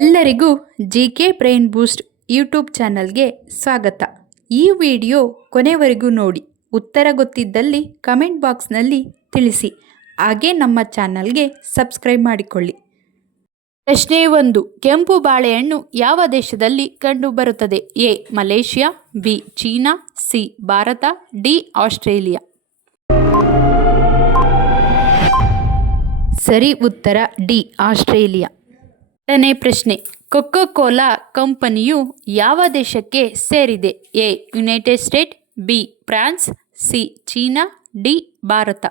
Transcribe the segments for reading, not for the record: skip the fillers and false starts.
ಎಲ್ಲರಿಗೂ GK brain ಬೂಸ್ಟ್ YouTube ಚಾನಲ್ಗೆ ಸ್ವಾಗತ. ಈ ವಿಡಿಯೋ ಕೊನೆವರೆಗೂ ನೋಡಿ. ಉತ್ತರ ಗೊತ್ತಿದ್ದಲ್ಲಿ ಕಮೆಂಟ್ ಬಾಕ್ಸ್ನಲ್ಲಿ ತಿಳಿಸಿ. ಹಾಗೆ ನಮ್ಮ ಚಾನಲ್ಗೆ ಸಬ್ಸ್ಕ್ರೈಬ್ ಮಾಡಿಕೊಳ್ಳಿ. ಪ್ರಶ್ನೆ 1. ಕೆಂಪು ಬಾಳೆಹಣ್ಣು ಯಾವ ದೇಶದಲ್ಲಿ ಕಂಡುಬರುತ್ತದೆ? A. Malaysia, B. China, C. Bharat, D. Australia. ಸರಿ ಉತ್ತರ ಡಿ. ಆಸ್ಟ್ರೇಲಿಯಾ. ಎರಡನೇ ಪ್ರಶ್ನೆ. ಕೊಕೊ ಕೋಲಾ ಕಂಪನಿಯು ಯಾವ ದೇಶಕ್ಕೆ ಸೇರಿದೆ? A. United state, B. France, C. China, D. Bharat.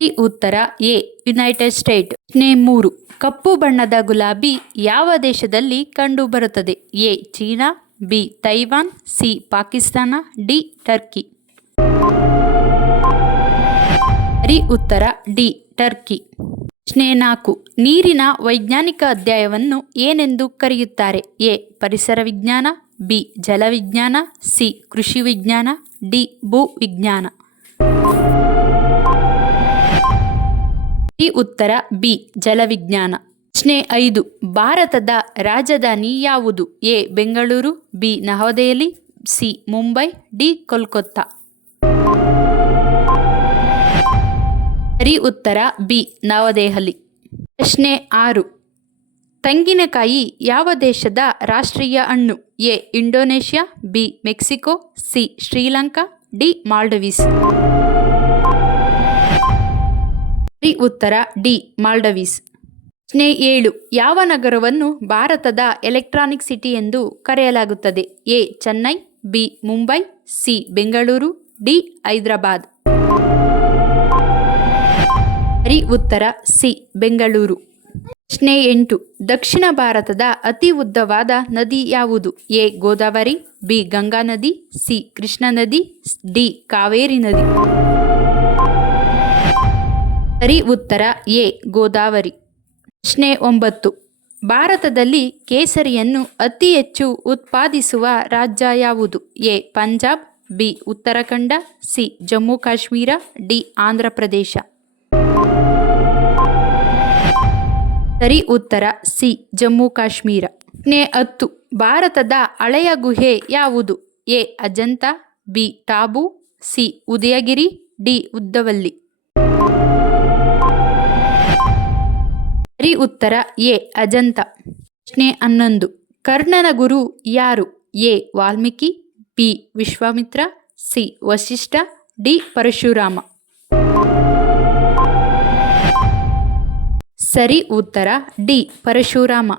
ಈ ಉತ್ತರ ಎ. United state. ಪ್ರಶ್ನೆ 3. ಕಪ್ಪು ಬಣ್ಣದ ಗುಲಾಬಿ ಯಾವ ದೇಶದಲ್ಲಿ ಕಂಡುಬರುತ್ತದೆ? A. China, B. Taiwan, C. Pakistan, D. Turkey. ಸರಿ ಉತ್ತರ ಡಿ. ಟರ್ಕಿ. ಪ್ರಶ್ನೆ 4. ನೀರಿನ ವೈಜ್ಞಾನಿಕ ಅಧ್ಯಾಯವನ್ನು ಏನೆಂದು ಕರೆಯುತ್ತಾರೆ? ಎ. ಪರಿಸರ ವಿಜ್ಞಾನ, ಬಿ. ಜಲವಿಜ್ಞಾನ, ಸಿ. ಕೃಷಿ ವಿಜ್ಞಾನ, ಡಿ. ಭೂವಿಜ್ಞಾನ. ಈ ಉತ್ತರ ಬಿ. ಜಲವಿಜ್ಞಾನ. ಪ್ರಶ್ನೆ 5. ಭಾರತದ ರಾಜಧಾನಿ ಯಾವುದು? A. Bengaluru, B. Navadehali, C. Mumbai, D. Kolkata. ಸರಿ ಉತ್ತರ ಬಿ. ನವದೆಹಲಿ. ಪ್ರಶ್ನೆ 6. ತೆಂಗಿನಕಾಯಿ ಯಾವ ದೇಶದ ರಾಷ್ಟ್ರೀಯ ಹಣ್ಣು? A. Indonesia, B. Mexico, C. Sri Lanka, D. Maldives. ಸರಿ ಉತ್ತರ ಡಿ. ಮಾಲ್ಡೀವ್ಸ್. ಪ್ರಶ್ನೆ 7. ಯಾವ ನಗರವನ್ನು ಭಾರತದ ಎಲೆಕ್ಟ್ರಾನಿಕ್ ಸಿಟಿ ಎಂದು ಕರೆಯಲಾಗುತ್ತದೆ? A. Chennai, B. Mumbai, C. Bengaluru, D. Hyderabad. ಸರಿ ಉತ್ತರ ಸಿ. ಬೆಂಗಳೂರು. ಪ್ರಶ್ನೆ 8. ದಕ್ಷಿಣ ಭಾರತದ ಅತಿ ಉದ್ದವಾದ ನದಿ ಯಾವುದು? ಎ. ಗೋದಾವರಿ, ಬಿ. ಗಂಗಾ ನದಿ, ಸಿ. ಕೃಷ್ಣ ನದಿ, ಡಿ. ಕಾವೇರಿ ನದಿ. ಸರಿ ಉತ್ತರ ಎ. ಗೋದಾವರಿ. ಪ್ರಶ್ನೆ 9. ಭಾರತದಲ್ಲಿ ಕೇಸರಿಯನ್ನು ಅತಿ ಹೆಚ್ಚು ಉತ್ಪಾದಿಸುವ ರಾಜ್ಯ ಯಾವುದು? A. Punjab, B. Uttarakhand, C. Jammu Kashmir, D. Andhra Pradesh. ಸರಿ ಉತ್ತರ ಸಿ. ಜಮ್ಮು ಕಾಶ್ಮೀರ. ಪ್ರಶ್ನೆ 10. ಭಾರತದ ಹಳೆಯ ಗುಹೆ ಯಾವುದು? ಎ. ಅಜಂತ, ಬಿ. ಟಾಬು, ಸಿ. ಉದಯಗಿರಿ, ಡಿ. ಉದ್ದವಲ್ಲಿ. ಸರಿ ಉತ್ತರ ಎ. ಅಜಂತ. ಪ್ರಶ್ನೆ 11. ಕರ್ಣನ ಗುರು ಯಾರು? A. Valmiki, B. Vishwamitra, C. Vasishtha, D. Parashurama. ಸರಿ ಉತ್ತರ ಡಿ. ಪರಶುರಾಮ.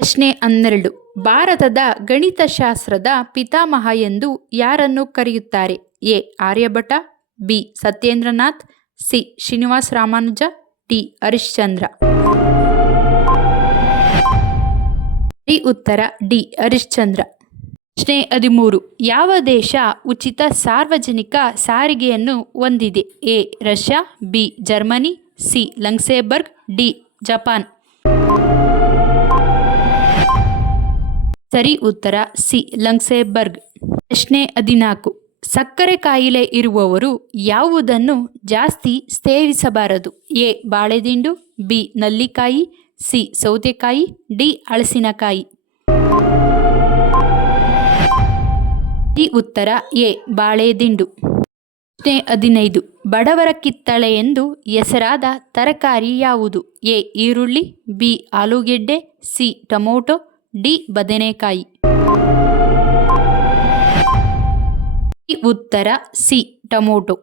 ಪ್ರಶ್ನೆ 12. ಭಾರತದ ಗಣಿತಶಾಸ್ತ್ರದ ಪಿತಾಮಹ ಎಂದು ಯಾರನ್ನು ಕರೆಯುತ್ತಾರೆ? A. Aryabhata, B. Satyendranath, C. Srinivasa Ramanuja, D. Harishchandra. ಸರಿ ಉತ್ತರ ಡಿ. ಹರಿಶ್ಚಂದ್ರ. ಪ್ರಶ್ನೆ 13. ಯಾವ ದೇಶ ಉಚಿತ ಸಾರ್ವಜನಿಕ ಸಾರಿಗೆಯನ್ನು ಹೊಂದಿದೆ? A. Russia, B. Germany, C. Luxembourg, D. Japan. ಸರಿ ಉತ್ತರ ಸಿ. ಲಕ್ಸೆಂಬರ್ಗ್. ಪ್ರಶ್ನೆ 14. ಸಕ್ಕರೆ ಕಾಯಿಲೆ ಇರುವವರು ಯಾವುದನ್ನು ಜಾಸ್ತಿ ಸೇವಿಸಬಾರದು? ಎ. ಬಾಳೆದಿಂಡು, ಬಿ. ನಲ್ಲಿಕಾಯಿ, ಸಿ. ಸೌತೆಕಾಯಿ, ಡಿ. ಹಲಸಿನಕಾಯಿ. ಈ ಉತ್ತರ ಎ. ಬಾಳೆದಿಂಡು. ಪ್ರಶ್ನೆ 15. ಬಡವರ ಕಿತ್ತಳೆ ಎಂದು ಹೆಸರಾದ ತರಕಾರಿ ಯಾವುದು? ಎ. ಈರುಳ್ಳಿ, ಬಿ. ಆಲೂಗೆಡ್ಡೆ, ಸಿ. Tomato, D. ಬದನೆಕಾಯಿ. ಈ ಉತ್ತರ ಸಿ. ಟೊಮೊಟೊ.